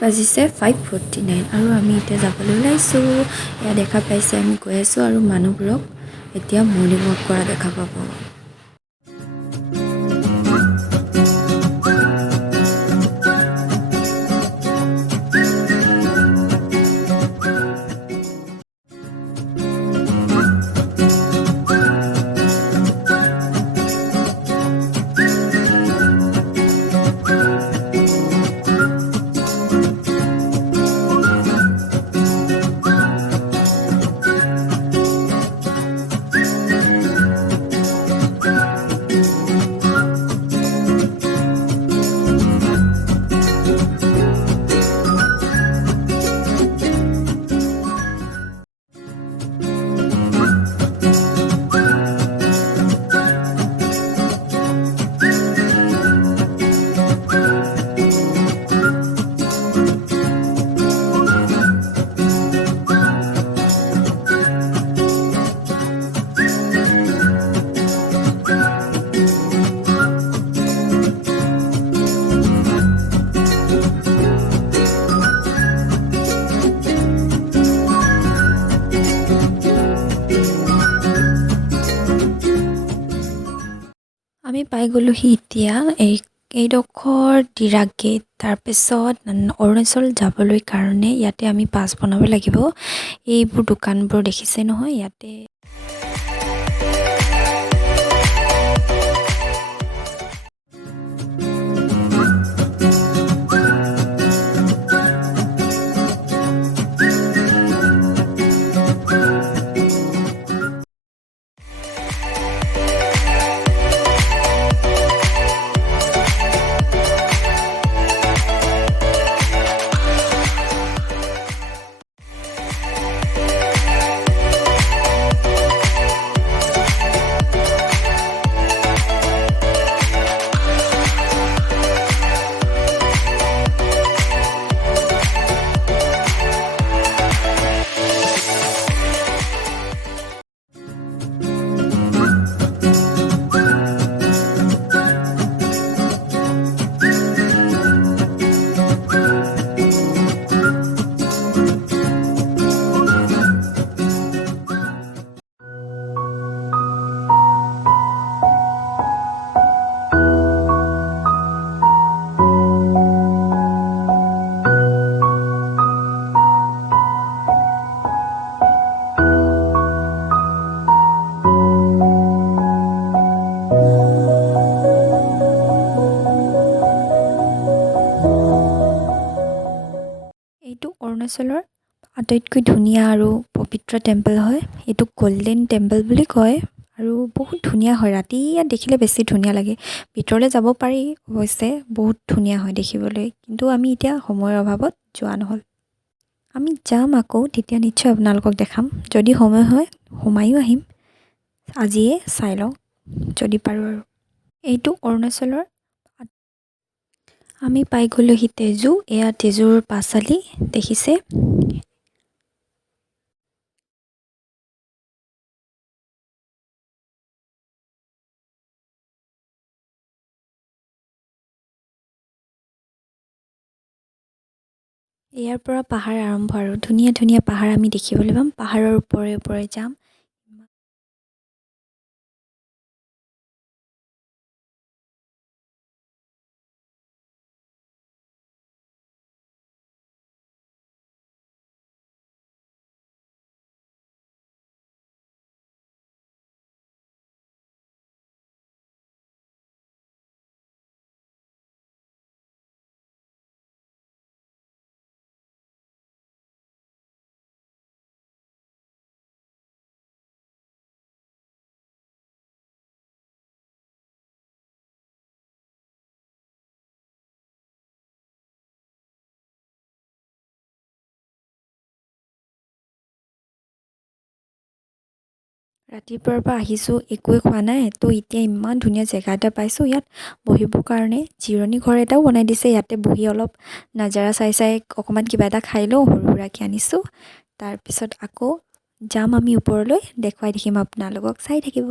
বাজিছে 5:49 আৰু আমি এতিয়া যাবলৈ ওলাইছোঁ। এয়া দেখা পাইছে আমি গৈ আছোঁ আৰু মানুহবোৰক এতিয়া মৰ্ণিং ৱাক কৰা দেখা পাব। আমি পাই গ'লোহি এতিয়া এইডোখৰ দিৰাক গেট। তাৰপিছত অৰুণাচল যাবলৈ কাৰণে ইয়াতে আমি পাছ বনাব লাগিব। এইবোৰ দোকানবোৰ দেখিছে নহয় ইয়াতে। এইটো অৰুণাচলৰ আটাইতকৈ ধুনীয়া আৰু পবিত্ৰ টেম্পল হয়। এইটো গল্ডেন টেম্পল বুলি কয় আৰু বহুত ধুনীয়া হয়। ৰাতি ইয়াত দেখিলে বেছি ধুনীয়া লাগে। ভিতৰলৈ যাব পাৰি অৱশ্যে, বহুত ধুনীয়া হয় দেখিবলৈ, কিন্তু আমি এতিয়া সময়ৰ অভাৱত যোৱা নহ'ল। আমি যাম আকৌ, তেতিয়া নিশ্চয় আপোনালোকক দেখাম। যদি সময় হয় সোমায়ো আহিম। আজিয়ে চাই লওঁ যদি পাৰোঁ আৰু। এইটো অৰুণাচলৰ আমি পাই গ'লোহি তেজু। এয়া তেজুৰ পাঁচালি দেখিছে। ইয়াৰ পৰা পাহাৰ আৰম্ভ আৰু ধুনীয়া ধুনীয়া পাহাৰ আমি দেখিবলৈ পাম। পাহাৰৰ ওপৰে ওপৰে যাম। ৰাতিপুৱাৰ পৰা আহিছোঁ, একোৱে খোৱা নাই, তো এতিয়া ইমান ধুনীয়া জেগা এটা পাইছোঁ। ইয়াত বহিবৰ কাৰণে জিৰণি ঘৰ এটাও বনাই দিছে। ইয়াতে বহি অলপ নাজাৰা চাই চাই অকণমান কিবা এটা খাই লওঁ, সৰু সুৰাকৈ আনিছোঁ। তাৰপিছত আকৌ যাম আমি ওপৰলৈ, দেখুৱাই থাকিম আপোনালোকক, চাই থাকিব।